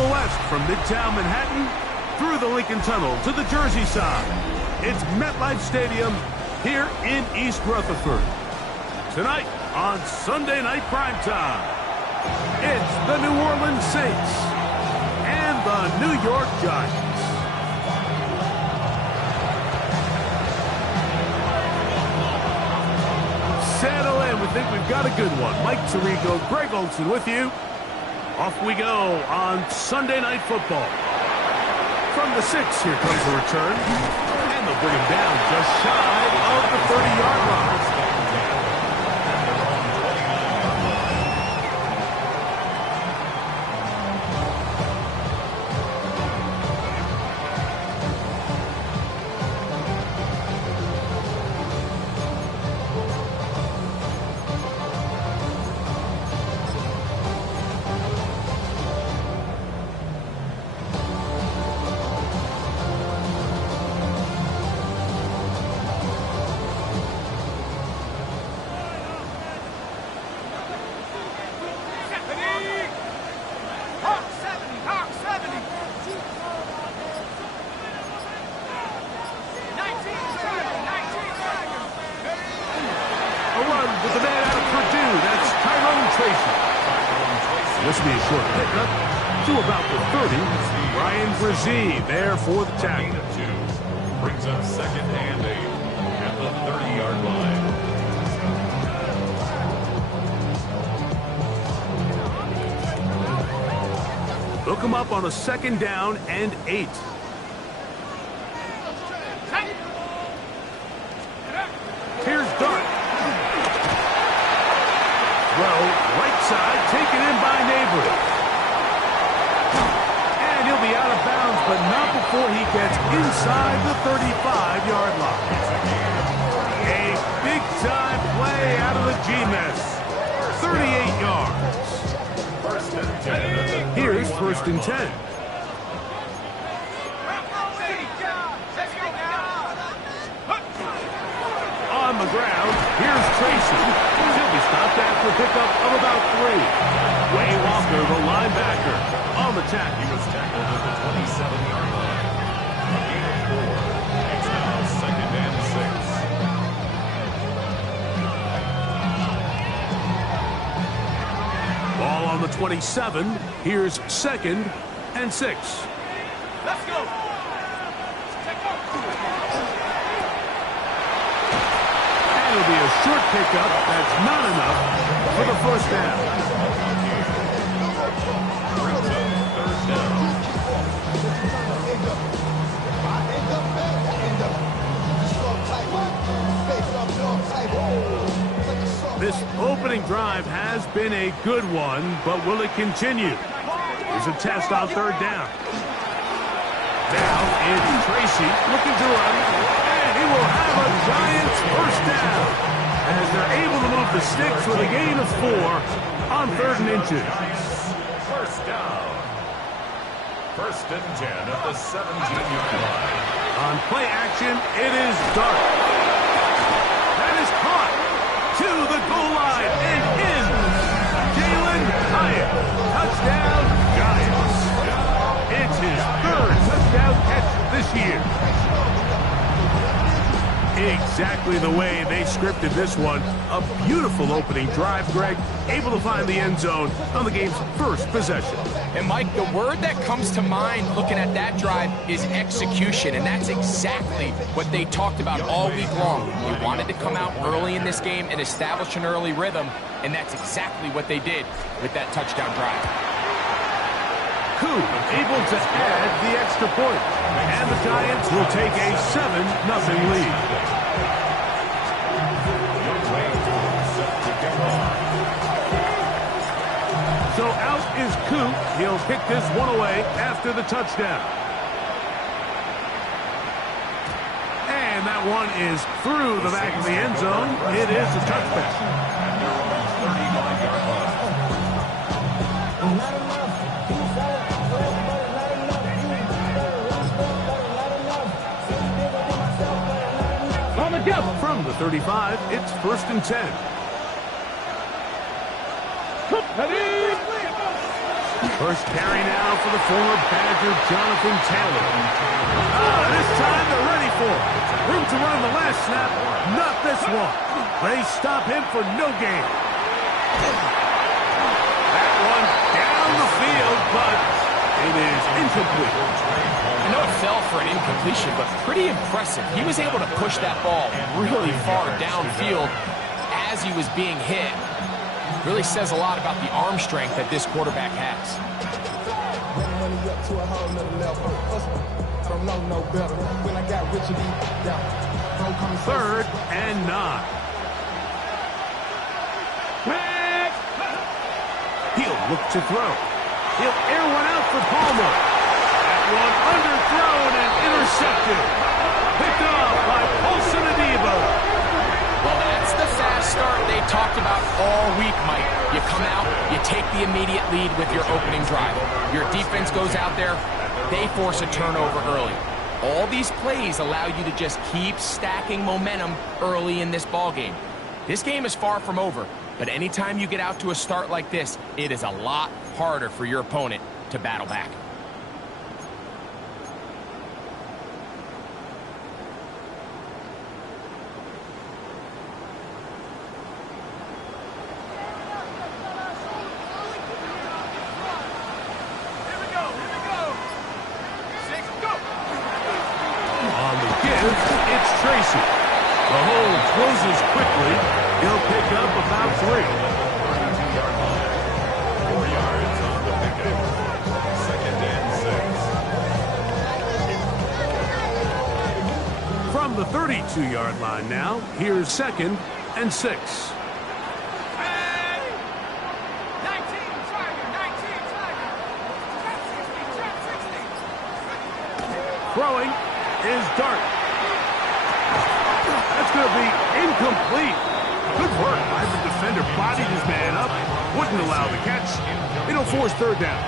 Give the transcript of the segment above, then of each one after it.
the west from Midtown Manhattan through the Lincoln Tunnel to the Jersey side. It's MetLife Stadium here in East Rutherford. Tonight on Sunday Night Primetime, it's the New Orleans Saints and the New York Giants. Settle in. We think we've got a good one. Mike Tirico, Greg Olson with you. Off we go on Sunday Night Football. From the 6, here comes the return. And they'll bring him down just shy of the 30-yard line. This will be a short pickup to about the 30. Ryan Brzee there for the tackle. Brings up second and 8 at the 30-yard line. Look him up on a second down and 8. Here's Dart. Throw, right side, taken in by Neighbor. And he'll be out of bounds, but not before he gets inside the 35-yard line. A big-time play out of the G-Mess. 38 yards. Here's first and 10. On the ground, here's Tracy. He'll be stopped after a pickup of about 3. Way Walker, the linebacker, on the tackle. He was tackled at the 27-yard line. A gain of 4. It's now second and 6. Ball on the 27. Here's second and 6. Let's go. It'll be a short pickup. That's not enough for the first down. Third down. This opening drive has been a good one, but will it continue? Here's a test on third down. Now it's Tracy looking to run, and he will have a Giants first down as they're able to move the sticks with a gain of 4 on 3rd and inches. First down. First and 10 at the 17-yard line. On play action, it is Dart. That is caught to the goal line and in. Jalen Hyatt. Touchdown, Giants. It's his 3rd touchdown catch this year. Exactly the way they scripted this one. A beautiful opening drive, Greg. Able to find the end zone on the game's first possession. And, Mike, the word that comes to mind looking at that drive is execution, and that's exactly what they talked about all week long. They wanted to come out early in this game and establish an early rhythm, and that's exactly what they did with that touchdown drive. Koo able to add the extra point, and the Giants will take a 7-0 lead. So out is Koo. He'll kick this one away after the touchdown. And that one is through the back of the end zone. It is a touchback. From the 35, it's first and 10. First carry now for the former Badger, Jonathan Taylor. This time they're ready for it. Room to run the last snap. Not this one. They stop him for no gain. That one down the field, but it is incomplete. I know it fell for an incompletion, but pretty impressive. He was able to push that ball really far downfield as he was being hit. Really says a lot about the arm strength that this quarterback has. Third and 9. He'll look to throw. He'll air one out for Palmer. That one underthrown and intercepted. Picked up by Paulson Adebo. Well, that's the fast start they talked about all week, Mike. You come out, you take the immediate lead with your opening drive. Your defense goes out there, they force a turnover early. All these plays allow you to just keep stacking momentum early in this ball game. This game is far from over, but anytime you get out to a start like this, it is a lot harder for your opponent to battle back. It's Tracy. The hole closes quickly. He'll pick up about 3. 4 yards on the pickup. 2nd and 6. From the 32-yard line now, here's 2nd and 6. Throwing is Dart. That's going to be incomplete. Good work by the defender. Bodied his man up. Wouldn't allow the catch. It'll force 3rd down.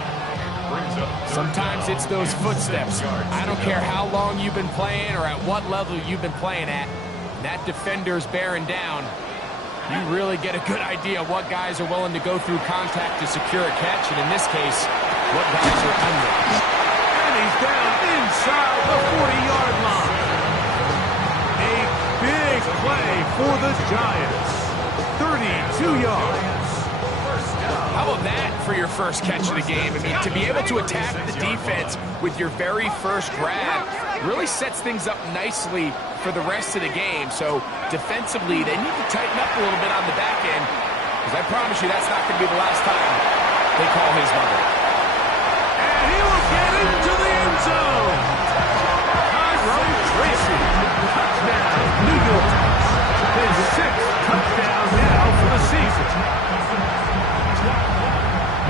Sometimes it's those footsteps. I don't care how long you've been playing or at what level you've been playing at. That defender's bearing down. You really get a good idea what guys are willing to go through contact to secure a catch, and in this case, what guys are under. And he's down inside the 40-yard line. A big play for the Giants. 32 yards. How about that for your first catch of the game? I mean, to be able to attack the defense with your very first grab really sets things up nicely for the rest of the game. So defensively, they need to tighten up a little bit on the back end, because I promise you that's not going to be the last time they call his number. And he will get into the end zone. Tyrone Tracy. Touchdown, New York. His 6th touchdown now for the season.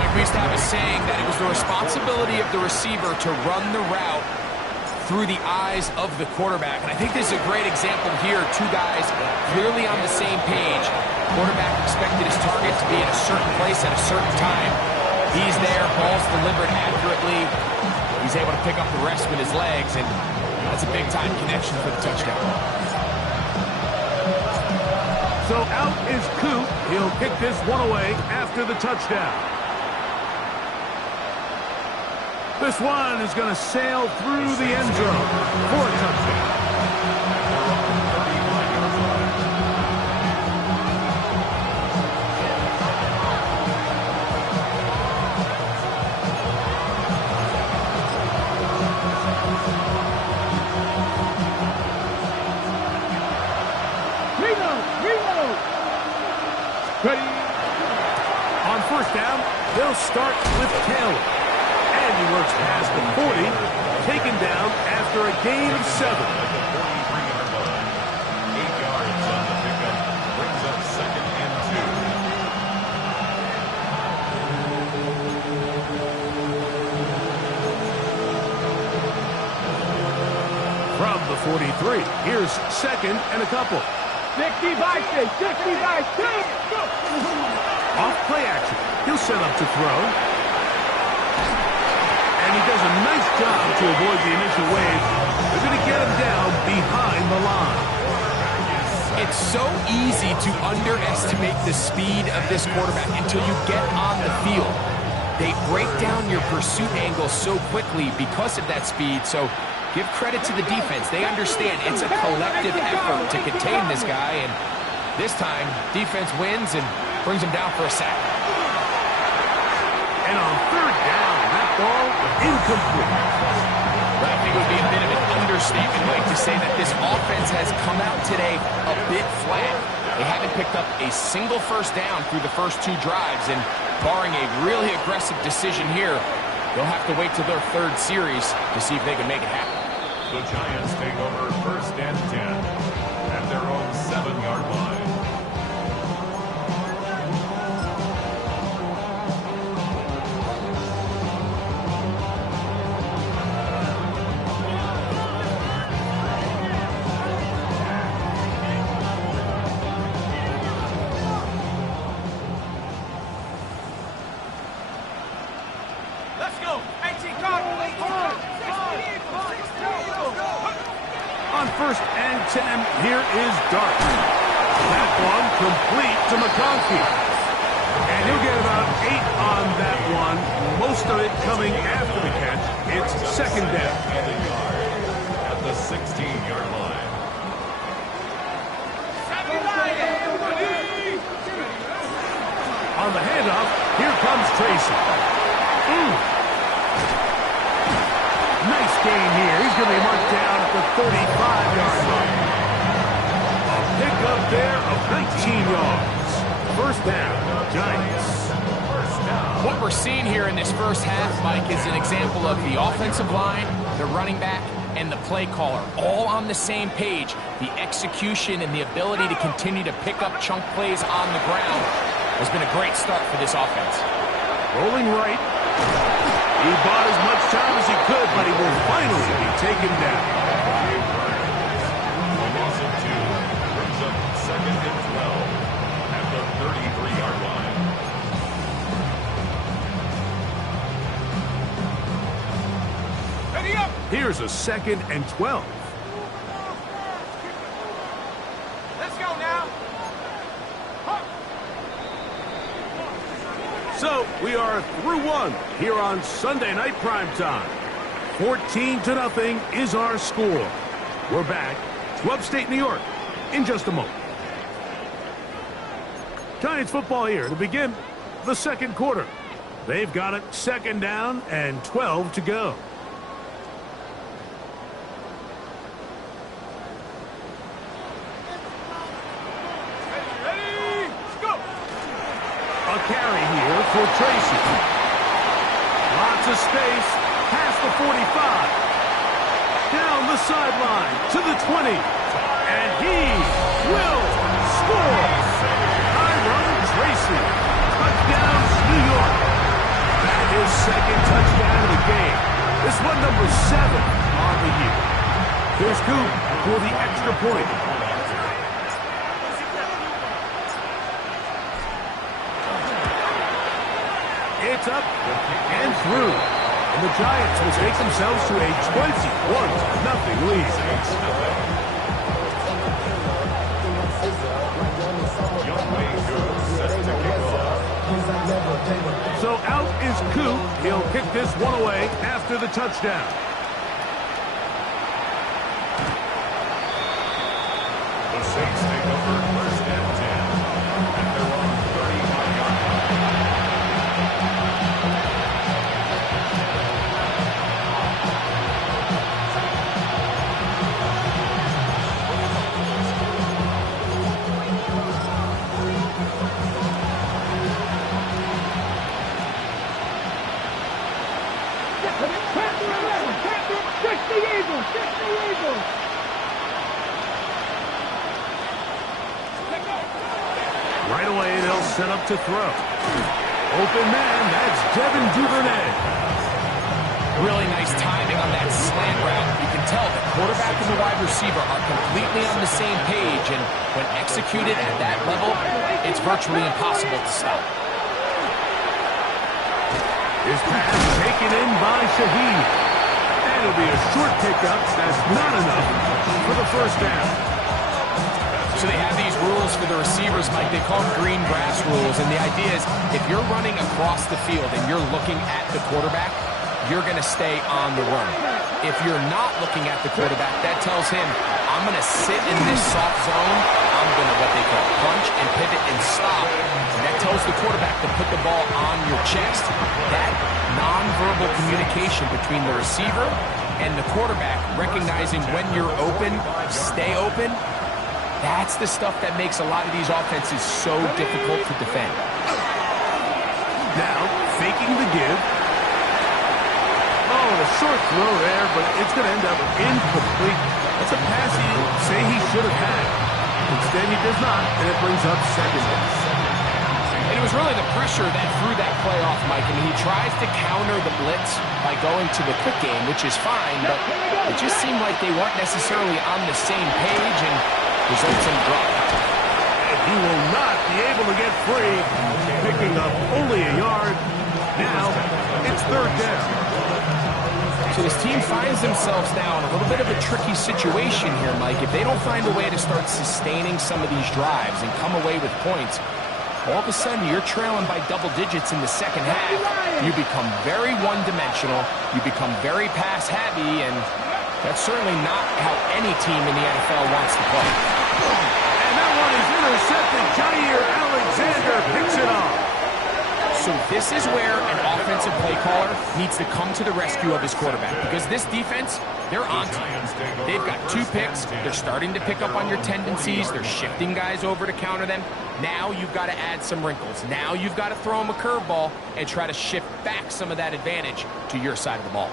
Mike, we used to have a saying that it was the responsibility of the receiver to run the route through the eyes of the quarterback. And I think this is a great example here. 2 guys clearly on the same page. Quarterback expected his target to be in a certain place at a certain time. He's there, ball's delivered accurately. He's able to pick up the rest with his legs, and that's a big-time connection for the touchdown. So out is Coop. He'll kick this one away after the touchdown. This one is going to sail through the end zone for a touchdown. Ready. On first down, they'll start with Taylor. And he works past the 40, taken down after a gain of 7. 8 yards on the pickup. Brings up 2nd and 2. From the 43, here's 2nd and a couple. 60 by 6, 60 by 2. Off play action. He'll set up to throw. And he does a nice job to avoid the initial wave. They're going to get him down behind the line. It's so easy to underestimate the speed of this quarterback until you get on the field. They break down your pursuit angle so quickly because of that speed. So give credit to the defense. They understand it's a collective effort to contain this guy. And this time, defense wins and brings him down for a sack. And on third down, that ball incomplete. I think it would be a bit of an understatement, Mike, to say that this offense has come out today a bit flat. They haven't picked up a single first down through the first 2 drives, and barring a really aggressive decision here, they'll have to wait till their 3rd series to see if they can make it happen. The Giants take over 1st and 10 at their own 7-yard line. On 1st and 10, here is Dart. That one complete to McConkey. And he'll get about 8 on that one, most of it coming after the catch. It's 2nd down. At the 16-yard line. On the handoff, here comes Tracy. Nice gain here. He's going to be marked down at the 35-yard line. A pickup there of 19 yards. 1st down, Giants. What we're seeing here in this first half, Mike, is an example of the offensive line, the running back, and the play caller all on the same page. The execution and the ability to continue to pick up chunk plays on the ground has been a great start for this offense. Rolling right. He bought as much time as he could, but he will finally be taken down. A loss of 2 brings up 2nd and 12 at the 33-yard line. Ready up! Here's a 2nd and 12. Let's go now! So we are through 1 here on Sunday Night Primetime. 14-0 is our score. We're back to upstate New York in just a moment. Giants football here to begin the 2nd quarter. They've got it 2nd down and 12 to go. A carry here for Tracy. Lots of space past the 45. Down the sideline to the 20. And he will score. Tracy. Touchdown, New York. That is 2nd touchdown of the game. This one number 7 on the year. Here's Coop for the extra point. It's up and through. And the Giants will take themselves to a 21-0 lead. So out is Coop. He'll kick this one away after the touchdown. The Saints take over 1st and 10 at their own 35-yard line. Right away, they'll set up to throw. Open man, that's Devin Duvernay. Really nice timing on that slant route. You can tell the quarterback and the wide receiver are completely on the same page, and when executed at that level, it's virtually impossible to stop. His pass taken in by Shaheed. And it'll be a short pickup. That's not enough for the 1st down. So they have these rules for the receivers, Mike. They call them green grass rules. And the idea is if you're running across the field and you're looking at the quarterback, you're going to stay on the run. If you're not looking at the quarterback, that tells him, I'm going to sit in this soft zone. I'm going to what they call punch and pivot and stop. And that tells the quarterback to put the ball on your chest. That nonverbal communication between the receiver and the quarterback, recognizing when you're open, stay open, that's the stuff that makes a lot of these offenses so difficult to defend. Now, faking the give. Oh, a short throw there, but it's going to end up incomplete. That's a pass say he should have had. Instead, he does not, and it brings up second down. And it was really the pressure that threw that play off, Mike. I mean, he tries to counter the blitz by going to the quick game, which is fine, but it just seemed like they weren't necessarily on the same page and results in a drop. And he will not be able to get free, picking up only a yard. Now, it's third down. So this team finds themselves now in a little bit of a tricky situation here, Mike. If they don't find a way to start sustaining some of these drives and come away with points, all of a sudden you're trailing by double digits in the second half. You become very one-dimensional. You become very pass-heavy, and that's certainly not how any team in the NFL wants to play. And that one is intercepted. Jair Alexander picks it off. So this is where an offensive play caller needs to come to the rescue of his quarterback, because this defense, they're on to you. They've got 2 picks. They're starting to pick up on your tendencies. They're shifting guys over to counter them. Now you've got to add some wrinkles. Now you've got to throw them a curveball and try to shift back some of that advantage to your side of the ball.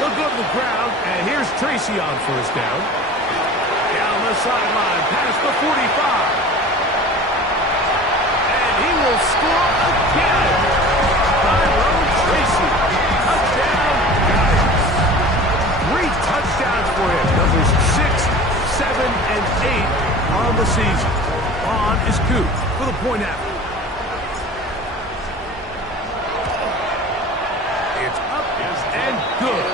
They'll go to the ground, and here's Tracy on first down. Down the sideline, past the 45. And he will score again. Tracy. Touchdown, Giants. 3 touchdowns for him. Numbers 6, 7, and 8 on the season. On is Coop for the point after. It's up and good.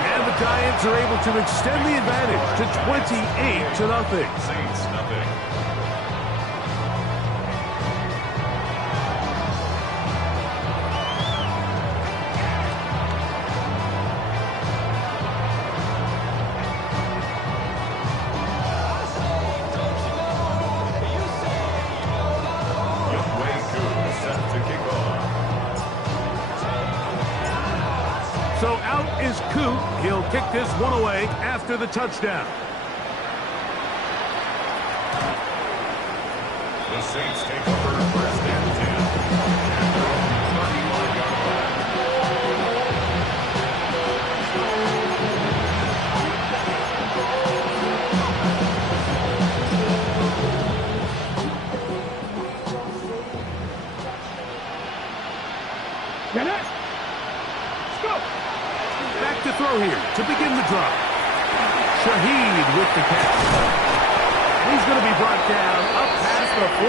And the Giants are able to extend the advantage to 28-0. Saints nothing. So out is Coop. He'll kick this one away after the touchdown. The Saints take over first and 10. And they're on the 35-yard line. Get it. Let's go. Back to throw here to begin the drive. Shaheed with the catch. He's going to be brought down up past the 45.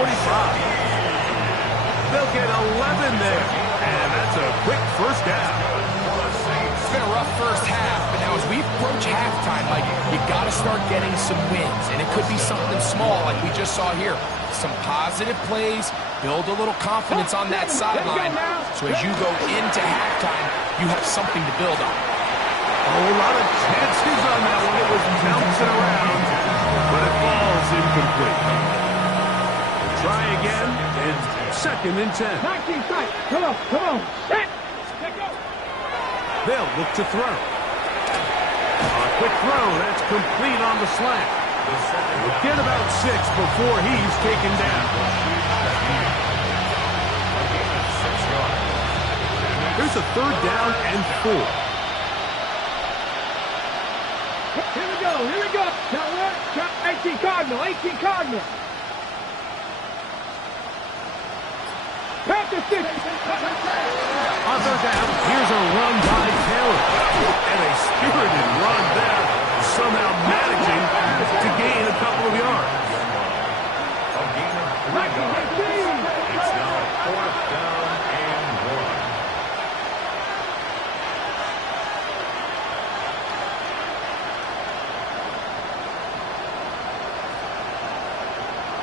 They'll get 11 there. And that's a quick first down. It's been a rough first half, but now as we approach halftime, like, you got to start getting some wins, and it could be something small like we just saw here. Some positive plays, build a little confidence on that sideline, so as you go into halftime, you have something to build on. A whole lot of chances on that one. It was bouncing around, but it falls incomplete. Try again. It's 2nd and 10. 19 tight. Come on. Set. Let go. They'll look to throw. A quick throw. That's complete on the slant. We'll get about 6 before he's taken down. Here's a 3rd down and 4. Here we go. Count 18 Cardinal. Panthers 6. On 3rd down, here's a run by Taylor. And a spirited run there, somehow managing to gain a couple of yards. A gain of 3 yards. It's now 4th down and 1.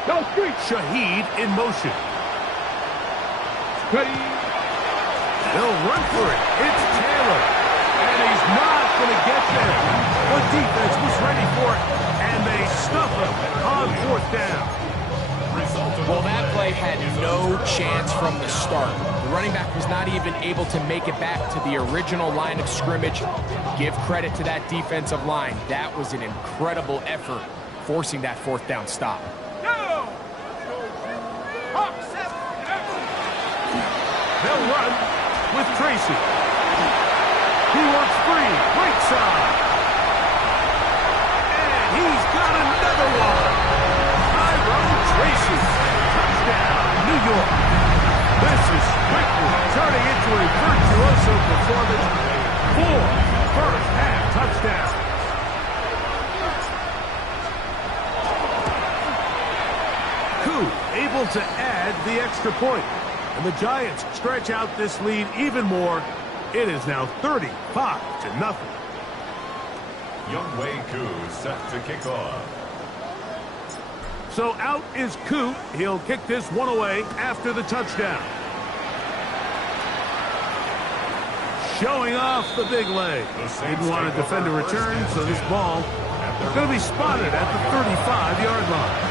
Go street. Shaheed in motion. Ready. They'll run for it. It's Taylor. And he's not going to get there. The defense was ready for it, and they stuff him on fourth down. Well, that play had no chance from the start. The running back was not even able to make it back to the original line of scrimmage. Give credit to that defensive line. That was an incredible effort, forcing that fourth down stop. They'll run with Tracy. He works free, right side. And he's got another one. Tracy, touchdown, New York. This is quickly turning into a virtuoso performance. 4 first-half touchdowns. Koo able to add the extra point. And the Giants stretch out this lead even more. It is now 35-0. Younghoe Koo set to kick off. So out is Koo. He'll kick this one away after the touchdown. Showing off the big leg. Didn't want to defend a return, so this ball is going to be spotted at the 35-yard line.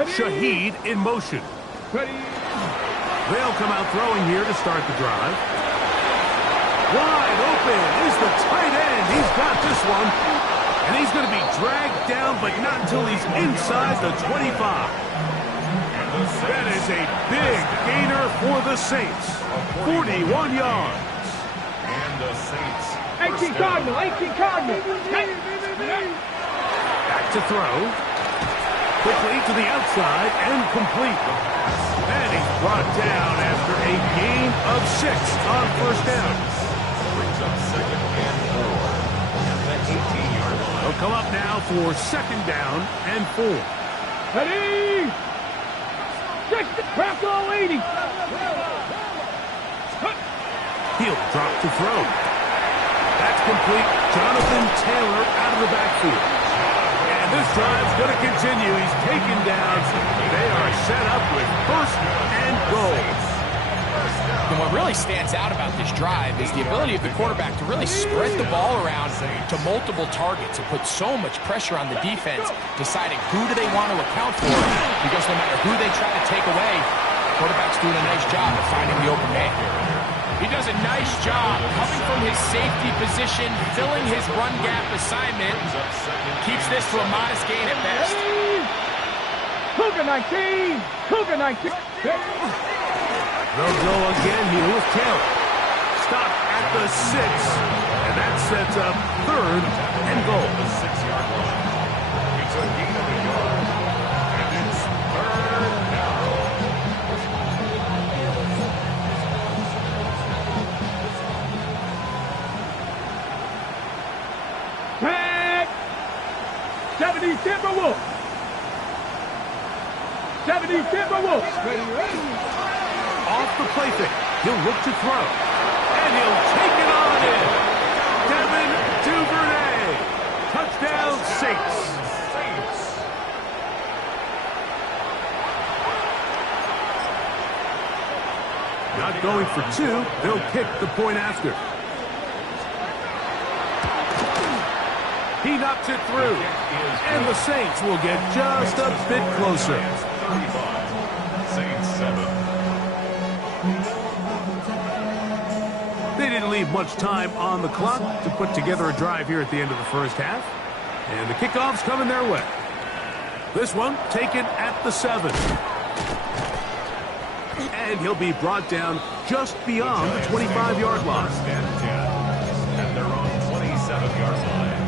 Shaheed in motion. Ready. They'll come out throwing here to start the drive. Wide open is the tight end. He's got this one. And he's going to be dragged down, but not until he's inside the 25. That is a big gainer for the Saints. 41 yards. And the Saints. 18 Cardinal. 18 Cardinal. Back to throw. Quickly to the outside and complete. And he's brought down after a gain of 6 on first down. Brings up 2nd and 4 at the 18-yard line. They'll come up now for 2nd down and 4. Ready. 60. Craft all 80. He'll drop to throw. That's complete. Jonathan Taylor out of the backfield. This drive's going to continue. He's taken down. They are set up with 1st and goal. And what really stands out about this drive is the ability of the quarterback to really spread the ball around to multiple targets and put so much pressure on the defense, deciding who do they want to account for, because no matter who they try to take away, the quarterback's doing a nice job of finding the open man. He does a nice job coming from his safety position, filling his run gap assignment. Keeps this to a modest gain at best. Cougar 19. Cougar 19. They'll go again here with Taylor. Stop at the 6. And that sets up 3rd and goal. The 6-yard line. It's a gain of a yard. And it's 3rd down. Tag. 70 Timberwolves. 70 Timberwolves. Ready. Off the play fake. He'll look to throw. And he'll take it on in. Devin Duvernay. Touchdown, Saints. Not going for 2. They'll kick the point after. He knocks it through. And the Saints will get just a bit closer. 35. Saints 7. They didn't leave much time on the clock to put together a drive here at the end of the first half. And the kickoff's coming their way. This one taken at the 7. And he'll be brought down just beyond the 25-yard line. First and 10 at their own 27-yard line.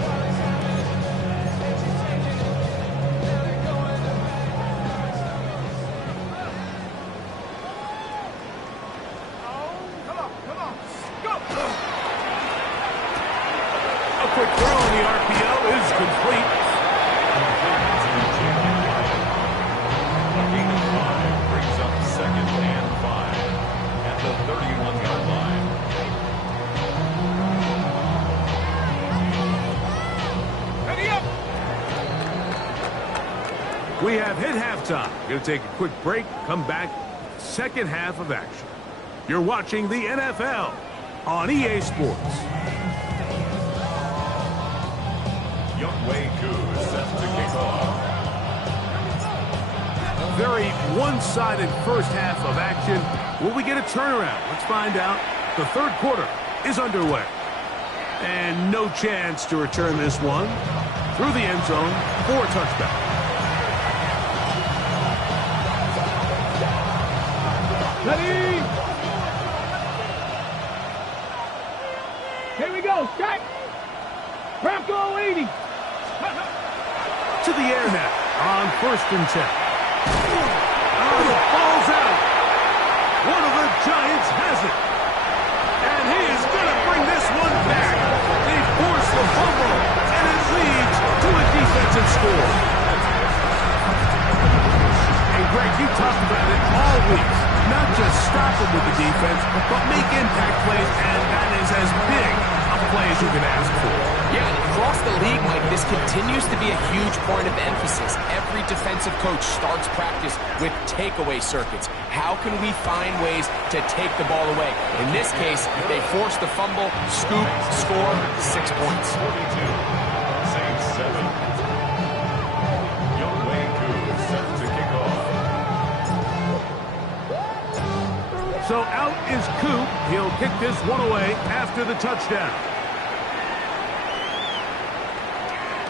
A quick throw on the RPO is complete. A gain of 5 brings up 2nd and 5 at the 31-yard line. Ready up. We have hit halftime. Going to take a quick break, come back, second half of action. You're watching the NFL on EA Sports. Young Wei Koo is set to kick off. Very one-sided first half of action. Will we get a turnaround? Let's find out. The third quarter is underway. And no chance to return this one through the end zone for a touchdown. Ready. Here we go. Strike. Bronco 80. To the air now on 1st and 10. Oh, the ball's out. One of the Giants has it. And he is going to bring this one back. They force the fumble, and it leads to a defensive score. And Greg, you talked about it all week. Not just stop him with the defense, but make impact plays, and that is as big a play as you can ask for. Yeah, and across the league, Mike, this continues to be a huge point of emphasis. Every defensive coach starts practice with takeaway circuits. How can we find ways to take the ball away? In this case, they force the fumble, scoop, score, 6 points. 42, Saints 7. Young Wei Koo is set to kick off. So out is Coop. He'll kick this one away after the touchdown.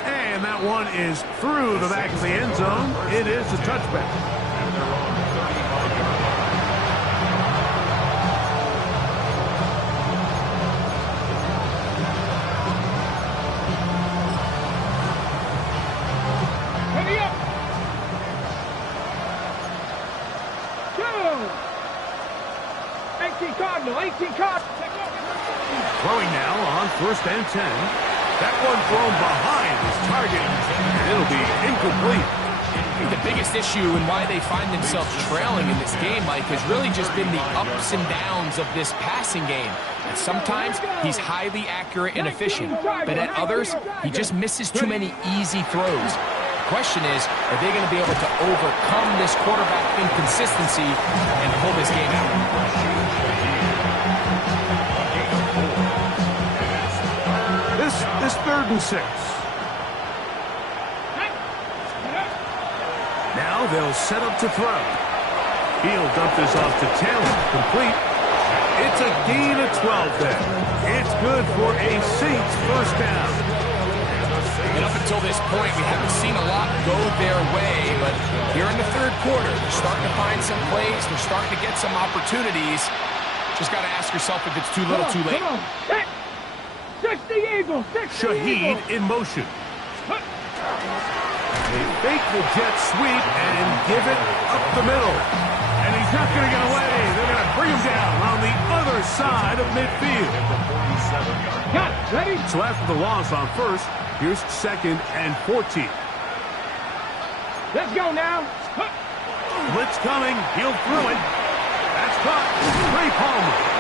And that one is through the back of the end zone. It is a touchback. And they're on 35-yard line. Ready up. 2. 18 Cardinal. 18 Cardinal. Throwing now on 1st and 10. That one thrown behind his target, and it'll be incomplete. I think the biggest issue and why they find themselves trailing in this game, Mike, has really just been the ups and downs of this passing game. And sometimes he's highly accurate and efficient, but at others, he just misses too many easy throws. The question is, are they going to be able to overcome this quarterback inconsistency and pull this game out? This 3rd and 6. Now they'll set up to throw. He'll dump this off to Taylor. Complete. It's a gain of 12 there. It's good for a Saints first down. And up until this point, we haven't seen a lot go their way, but here in the third quarter, they're starting to find some plays. They're starting to get some opportunities. Just got to ask yourself if it's too little, too late. Come on. 60 Eagles. 60 Shaheed Eagles. in motion. They fake the jet sweep and give it up the middle. And he's not going to get away. They're going to bring him down on the other side of midfield. Got it. Ready? So after the loss on 1st, here's 2nd and 14. Let's go now. Blitz coming. He'll throw it. That's caught. Ray Palmer.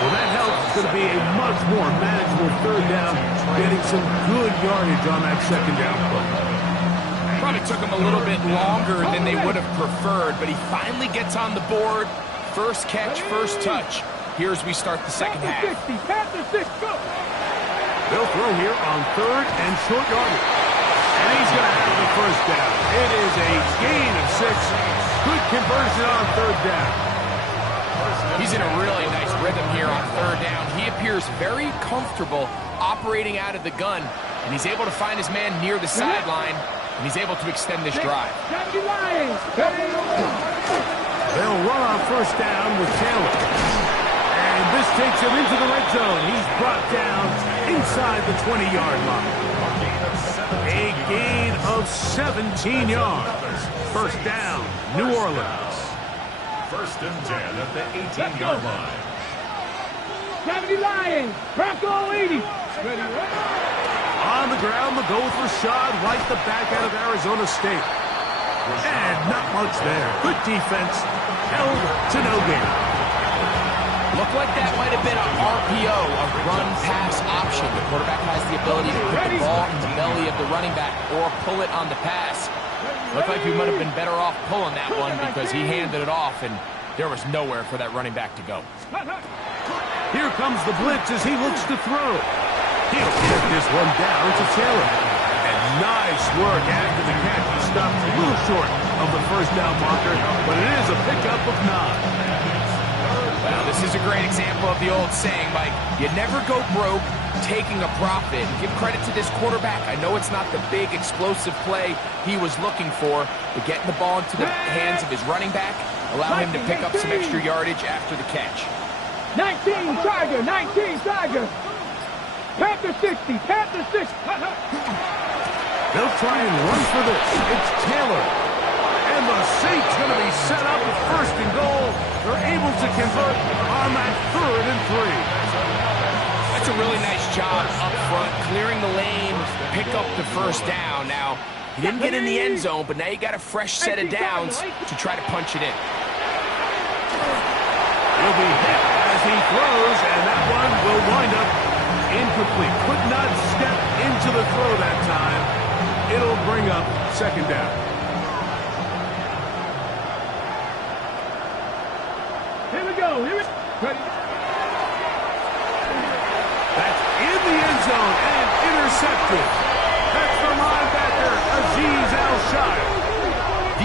Well, that helps. It's going to be a much more manageable 3rd down, getting some good yardage on that 2nd down play. Probably took him a little bit longer than they would have preferred, but he finally gets on the board. First catch, first touch. Here as we start the second half. 60. Panther 6. Go. They'll throw here on 3rd and short yardage. And he's going to have the first down. It is a gain of 6. Good conversion on 3rd down. He's in a really nice rhythm here on third down. He appears very comfortable operating out of the gun, and he's able to find his man near the sideline, and he's able to extend this drive. They'll run on first down with Taylor. And this takes him into the red zone. He's brought down inside the 20-yard line. A gain of 17 yards. First down, New Orleans. First and 10 at the 18-yard line. 70 Lions, Bronco 80. On the ground, the goal for Rashad White, the back out of Arizona State. And not much there. Good defense, held to no gain. Looked like that might have been an RPO, a run-pass option. The quarterback has the ability to put the ball in the belly of the running back or pull it on the pass. Looked like he might have been better off pulling that one because he handed it off, and there was nowhere for that running back to go. Here comes the blitz as he looks to throw. He'll get this one down to Taylor. And nice work after the catch. He stopped a little short of the first down marker, but it is a pickup of 9. Well, this is a great example of the old saying, Mike, you never go broke taking a profit. And give credit to this quarterback. I know it's not the big explosive play he was looking for, but getting the ball into the hands of his running back, allow him to pick up some extra yardage after the catch. 19 Tiger, 19 Tiger. Panther 60, Panther 60. They'll try and run for this. It's Taylor. And the Saints going to be set up with first and goal. They're able to convert on that 3rd and 3. That's a really nice job up front, clearing the lane, pick up the first down. Now, he didn't get in the end zone, but now you got a fresh set of downs to try to punch it in. He'll be hit as he throws, and that one will wind up incomplete. Could not step into the throw that time. It'll bring up second down. Here we go. Here we go. Ready. That's in the end zone and intercepted. That's the linebacker, Azeez Al-Shire.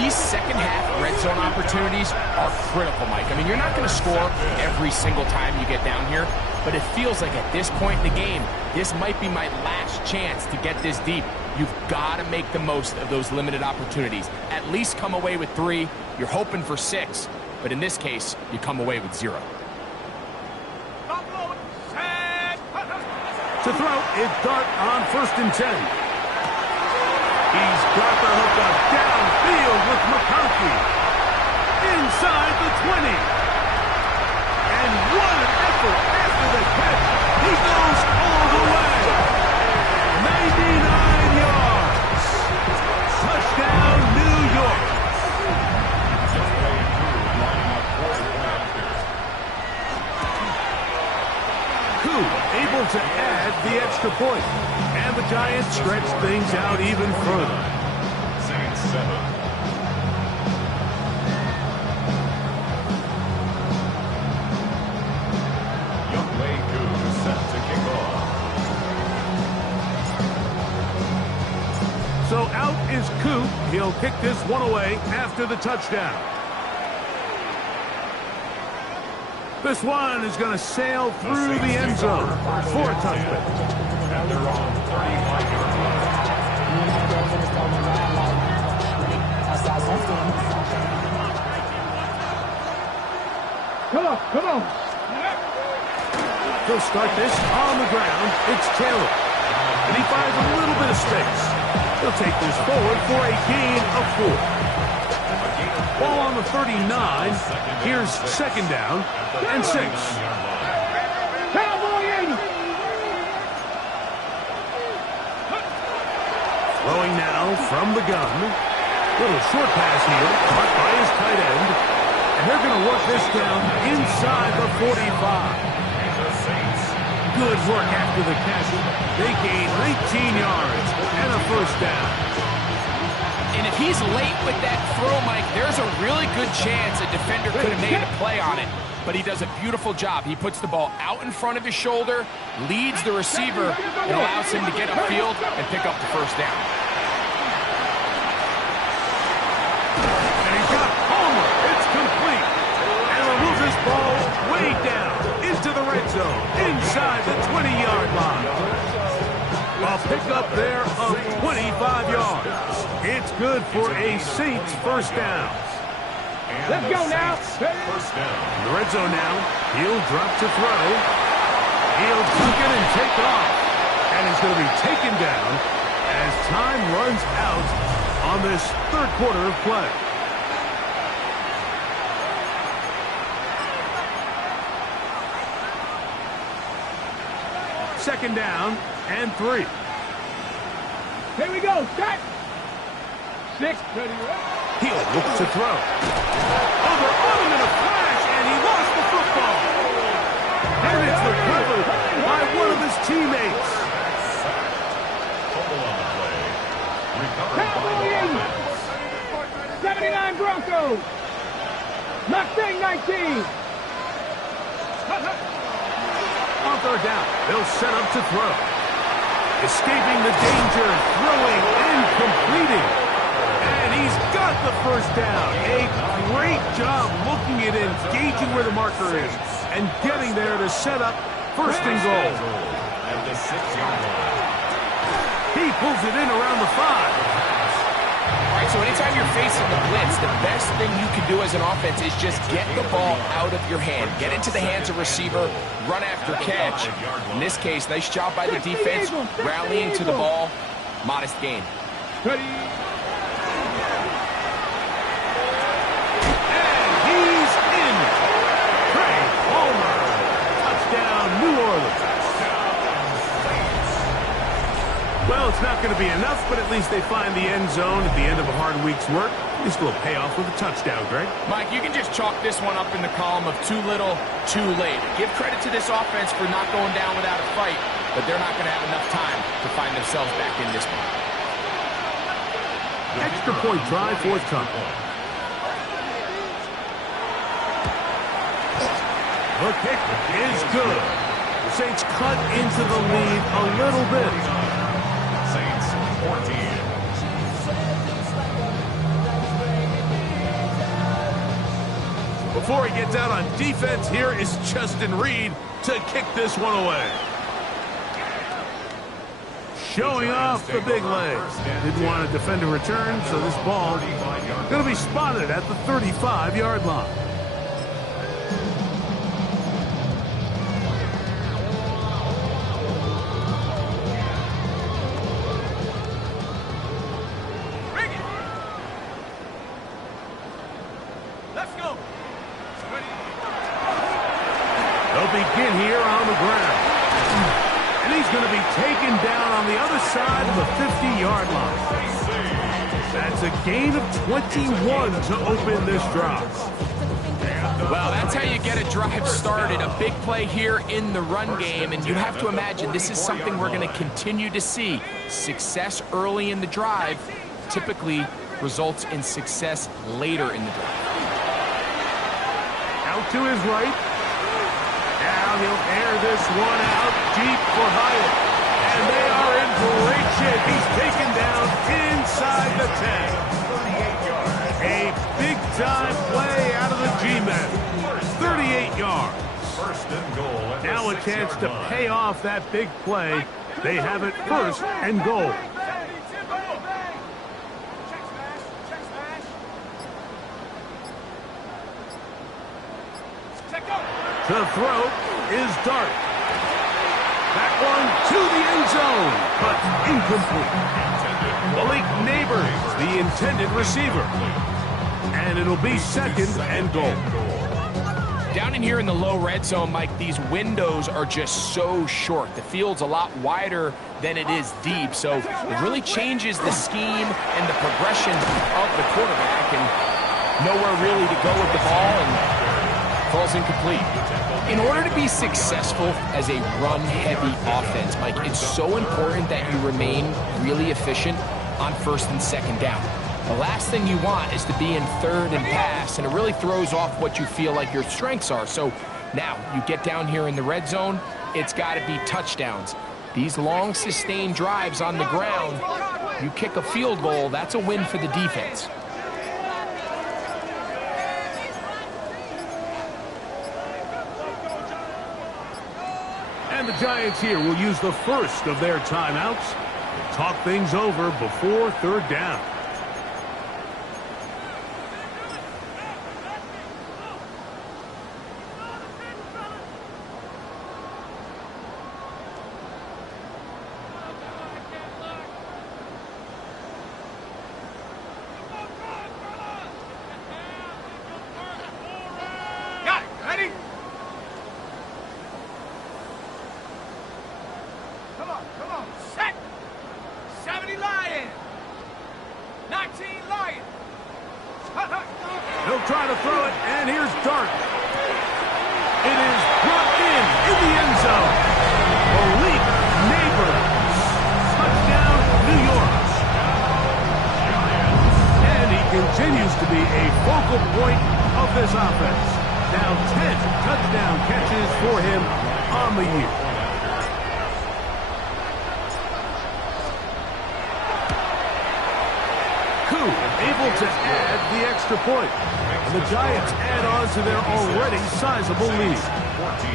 These second-half red zone opportunities are critical, Mike. I mean, you're not going to score every single time you get down here, but it feels like at this point in the game, this might be my last chance to get this deep. You've got to make the most of those limited opportunities. At least come away with 3. You're hoping for 6, but in this case, you come away with 0. To throw, it's Dart on first and 10. He's got the hook up downfield with McConkey. Inside the 20. And what an effort after the catch. He goes all the way. 99 yards. Touchdown, New York. Able to add the extra point. And the Giants stretch things out even further. Saints 7. Youngway Koo set to kick off. So out is Coop. He'll kick this one away after the touchdown. This one is going to sail through the end zone for a touchdown. And they're on 35-yard line. Come on, come on. He'll start this on the ground. It's Taylor. And he finds a little bit of space. He'll take this forward for a gain of 4. Ball on the 39. Here's second down and 6. Cowboy 80. Throwing now from the gun. Little short pass here, caught by his tight end. And they're going to work this down inside the 45. Good work after the catch. They gain 19 yards and a first down. And if he's late with that throw, Mike, there's a really good chance a defender could have made a play on it. But he does a beautiful job. He puts the ball out in front of his shoulder, leads the receiver, and allows him to get upfield and pick up the first down. And he's got Homer. It's complete. And he'll move this ball way down into the red zone. pickup there of 25 yards. It's good for a Saints first down. Let's go now. First down. In the red zone now. He'll drop to throw. He'll duck it and take off. And he's going to be taken down as time runs out on this third quarter of play. Second down and 3. Here we go. Set. 6. Ready. He'll look to throw. Over on him in a flash, and he lost the football. And it's recovered by one of his teammates. Fumble on the play. Recovered by the offense. 79 Broncos. Mustang 19. On third down, they'll set up to throw. Escaping the danger, throwing and completing. And he's got the first down. A great job looking at it, gauging where the marker is, and getting there to set up first and goal. At the 6-yard line. He pulls it in around the 5. All right, so anytime you're facing the blitz, the best thing you can do as an offense is just get the ball out of your hand. Get into the hands of receiver, run after catch. In this case, nice job by the defense, rallying to the ball. Modest gain. Ready. And he's in. Trey Palmer. Touchdown, New Orleans. Well, it's not going to be enough, but at least they find the end zone at the end of a hard week's work. At least it'll pay off with a touchdown, Greg. Mike, you can just chalk this one up in the column of too little, too late. Give credit to this offense for not going down without a fight, but they're not going to have enough time to find themselves back in this one. Extra point try forthcoming. The kick is good. The Saints cut into the lead a little bit. Saints 14. Before he gets out on defense, here is Justin Reed to kick this one away. Showing off the big legs. Didn't want to defend a return, so this ball going to be spotted at the 35-yard line. They'll begin here on the ground. And he's going to be taken down on the other side of the 50-yard line. That's a gain of 21 to open this drive. Well, that's how you get a drive started. A big play here in the run game, and you have to imagine this is something we're going to continue to see. Success early in the drive typically results in success later in the drive. Out to his right. Now he'll air this one out deep for Hyatt. And they are in great shape. He's taken down inside the 10. A big-time play out of the G-men. 38 yards. First and goal. Now a chance to pay off that big play. They have it first and goal. The throw is Dart. That one to the end zone, but incomplete. Malik Neighbors, the intended receiver. And it'll be second and goal. Down in here in the low red zone, Mike, these windows are just so short. The field's a lot wider than it is deep, so it really changes the scheme and the progression of the quarterback, and nowhere really to go with the ball, and falls incomplete. In order to be successful as a run-heavy offense, Mike, it's so important that you remain really efficient on first and second down. The last thing you want is to be in third and pass, and it really throws off what you feel like your strengths are. So now you get down here in the red zone, it's got to be touchdowns. These long sustained drives on the ground, you kick a field goal, that's a win for the defense. And the Giants here will use the first of their timeouts. Talk things over before third down. Come on, set! 70 Lion! 19 Lion! He'll try to throw it, and here's Dart. It is brought in the end zone. Malik Neighbors. Touchdown, New York. And he continues to be a focal point of this offense. Now 10 touchdown catches for him on the year. Able to add the extra point. And the Giants add on to their already sizable lead. 14.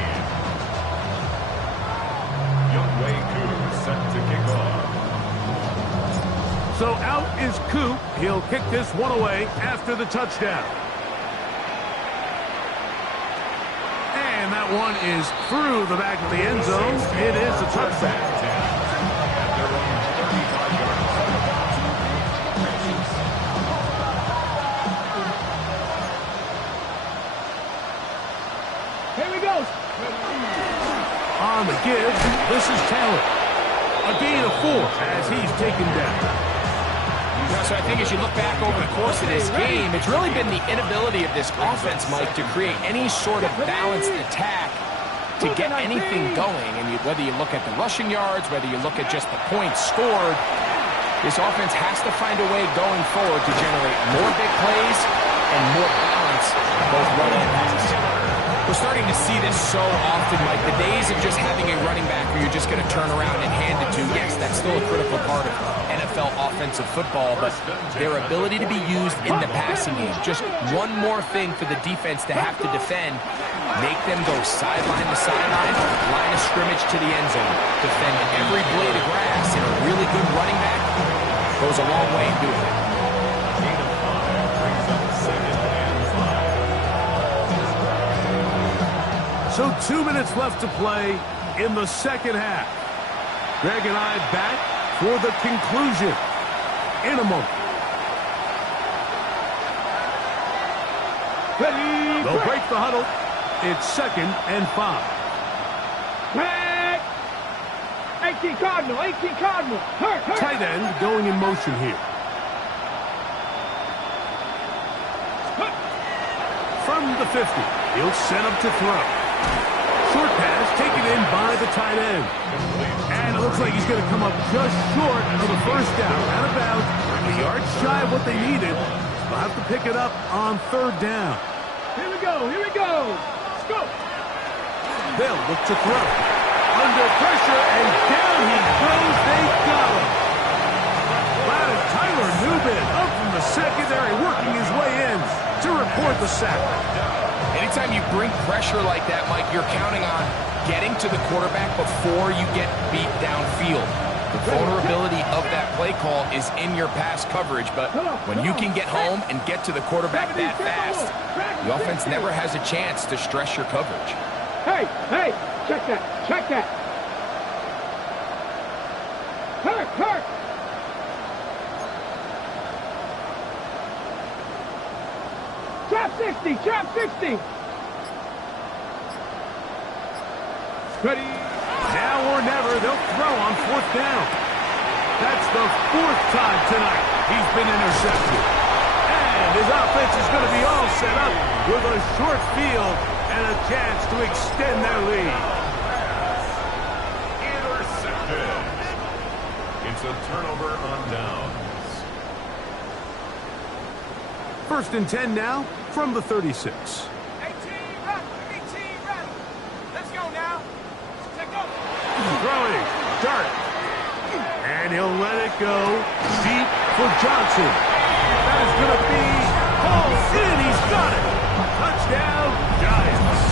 Youngway Koo set to kick off. So out is Koo. He'll kick this one away after the touchdown. And that one is through the back of the end zone. It is a touchdown. On the give, this is Taylor. A gain of 4 as he's taken down. So I think as you look back over the course of this game, it's really been the inability of this offense, Mike, to create any sort of balanced attack to get anything going. And whether you look at the rushing yards, whether you look at just the points scored, this offense has to find a way going forward to generate more big plays and more balance, both run and pass. We're starting to see this so often, Mike. The days of just having a running back where you're just going to turn around and hand it to, yes, that's still a critical part of NFL offensive football, but their ability to be used in the passing game. Just one more thing for the defense to have to defend. Make them go sideline to sideline, line of scrimmage to the end zone. Defend every blade of grass, and a really good running back goes a long way in doing it. So 2 minutes left to play in the second half. Greg and I back for the conclusion in a moment. They'll break the huddle. It's 2nd and 5. Back! 18 Cardinal, 18 Cardinal. Hurt. Tight end going in motion here. From the 50, he'll set up to throw. Short pass taken in by the tight end. And it looks like he's going to come up just short of the first down. Out of bounds, a yard shy of what they needed. They'll have to pick it up on third down. Here we go. Let's go. They'll look to throw. Under pressure, and down he goes. They got him. Wow, Tyler Newbin up from the secondary, working his way in to record the sack. Anytime you bring pressure like that, Mike, you're counting on getting to the quarterback before you get beat downfield. The vulnerability of that play call is in your pass coverage, but when you can get home and get to the quarterback that fast, the offense never has a chance to stress your coverage. Hey, check that. Hurt. Trap 60. Ready. Now or never, they'll throw on 4th down. That's the 4th time tonight he's been intercepted. And his offense is going to be all set up with a short field and a chance to extend their lead. Intercepted. It's a turnover on downs. 1st and 10 now from the 36. 18 ready. Let's go now. Take go. Throwing, Dart. And he'll let it go deep for Johnson. That is going to be hauled in. He's got it. Touchdown, Giants.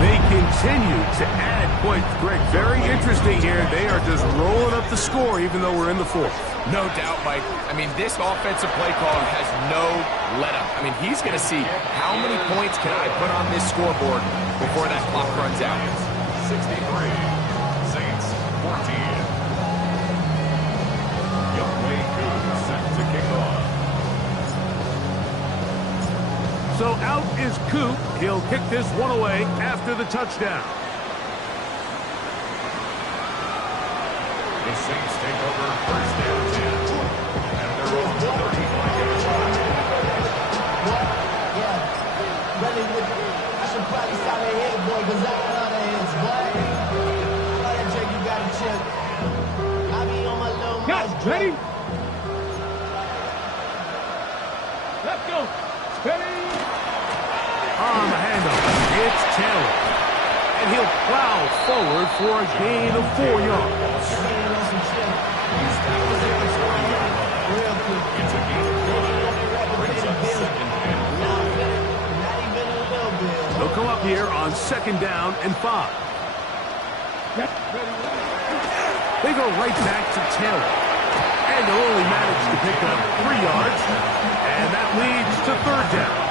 They continue to add points. Greg, very interesting here. They are just rolling up the score even though we're in the fourth. No doubt, Mike. I mean, this offensive play caller has no let-up. I mean, he's going to see how many points can I put on this scoreboard before that clock runs out. 63, Saints 14. Youngway Coop set to kick off. So out is Coop. He'll kick this one away after the touchdown. The Saints take over first down 10. And they're on 35-yard line. Yeah, really, I should probably stop at head, boy, because I got all the heads, boy. All that check, you got to check. I be on my little Got mouse ready. drop. Let's go. Steady. On the handoff, it's Taylor. And he'll plow forward for a gain of 4 yards. Stand on some shit. Real quick. It's a gain of 1. Brings up second and Not even a little bit. They'll come up here on 2nd down and 5. They go right back to Taylor. And they'll only manage to pick up 3 yards. And that leads to 3rd down.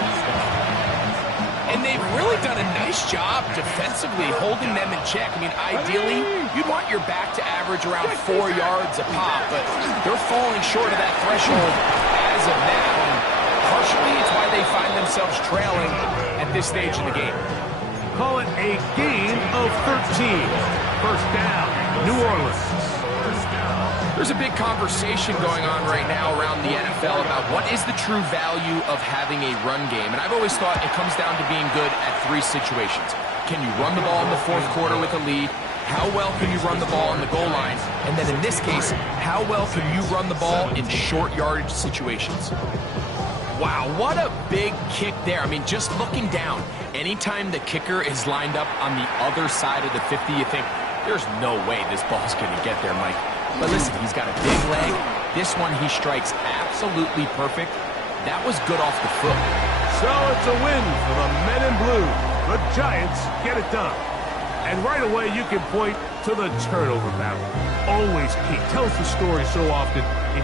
And they've really done a nice job defensively holding them in check. I mean, ideally, you'd want your back to average around 4 yards a pop, but they're falling short of that threshold as of now. And partially, it's why they find themselves trailing at this stage in the game. Call it a gain of 13. 1st down, New Orleans. There's a big conversation going on right now around the NFL about what is the true value of having a run game. And I've always thought it comes down to being good at 3 situations. Can you run the ball in the 4th quarter with a lead? How well can you run the ball on the goal line? And then in this case, how well can you run the ball in short yardage situations? Wow, what a big kick there. I mean, just looking down, anytime the kicker is lined up on the other side of the 50, you think, there's no way this ball's going to get there, Mike. But listen, he's got a big leg. This one he strikes absolutely perfect. That was good off the foot. So it's a win for the Men in Blue. The Giants get it done. And right away you can point to the turnover battle. Always key. Tells the story so often.